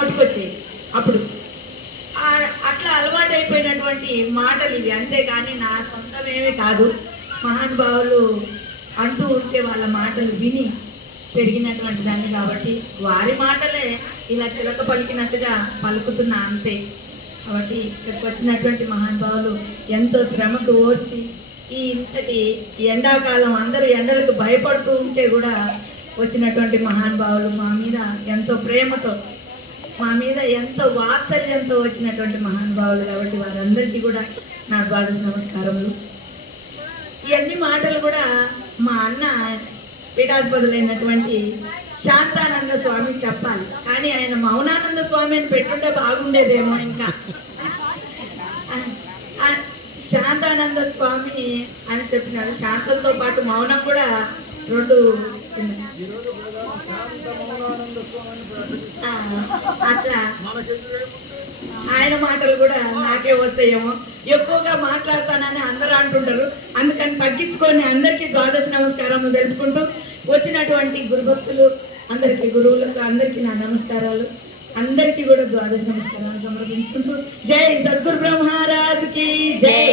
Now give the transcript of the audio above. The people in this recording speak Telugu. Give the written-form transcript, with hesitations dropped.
నోటికి వచ్చాయి అప్పుడు. అట్లా అలవాటైపోయినటువంటి మాటలు ఇవి, అంతేగాని నా సొంతమేమీ కాదు. మహానుభావులు అంటూ ఉంటే వాళ్ళ మాటలు విని పెరిగినటువంటి దాన్ని కాబట్టి వారి మాటలే ఇలా చిలక పలికినట్టుగా పలుకుతున్నా అంతే. కాబట్టి ఇక్కడికి వచ్చినటువంటి మహానుభావులు ఎంతో శ్రమకు ఓర్చి ఈ ఇంతటి ఎండాకాలం అందరూ ఎండలకు భయపడుతూ ఉంటే కూడా వచ్చినటువంటి మహానుభావులు మా మీద ఎంతో ప్రేమతో, మా మీద ఎంతో వాత్సల్యంతో వచ్చినటువంటి మహానుభావులు కాబట్టి వారందరికీ కూడా నా ద్వాదశ నమస్కారములు. ఇవన్నీ మాటలు కూడా మా అన్న పీఠాధిపతులైనటువంటి శాంతానంద స్వామి చెప్పాలి, కానీ ఆయన మౌనానంద స్వామి అని పెట్టుంటే బాగుండేదేమో. ఇంకా శాంతానంద స్వామి అని చెప్పినారు. శాంతంతో పాటు మౌనం కూడా రెండు. అట్లా ఆయన మాటలు కూడా నాకే వస్తాయేమో, ఎక్కువగా మాట్లాడతానని అందరూ అంటుంటారు. అందుకని తగ్గించుకొని అందరికీ ద్వాదశ నమస్కారము తెలుపుకుంటూ వచ్చినటువంటి గురుభక్తులు అందరికీ, గురువులకు అందరికీ నా నమస్కారాలు. అందరికీ కూడా ద్వాదశ నమస్కారాలు సమర్పించుకుంటూ జై సద్గురు బ్రహ్మరాజుకి జై.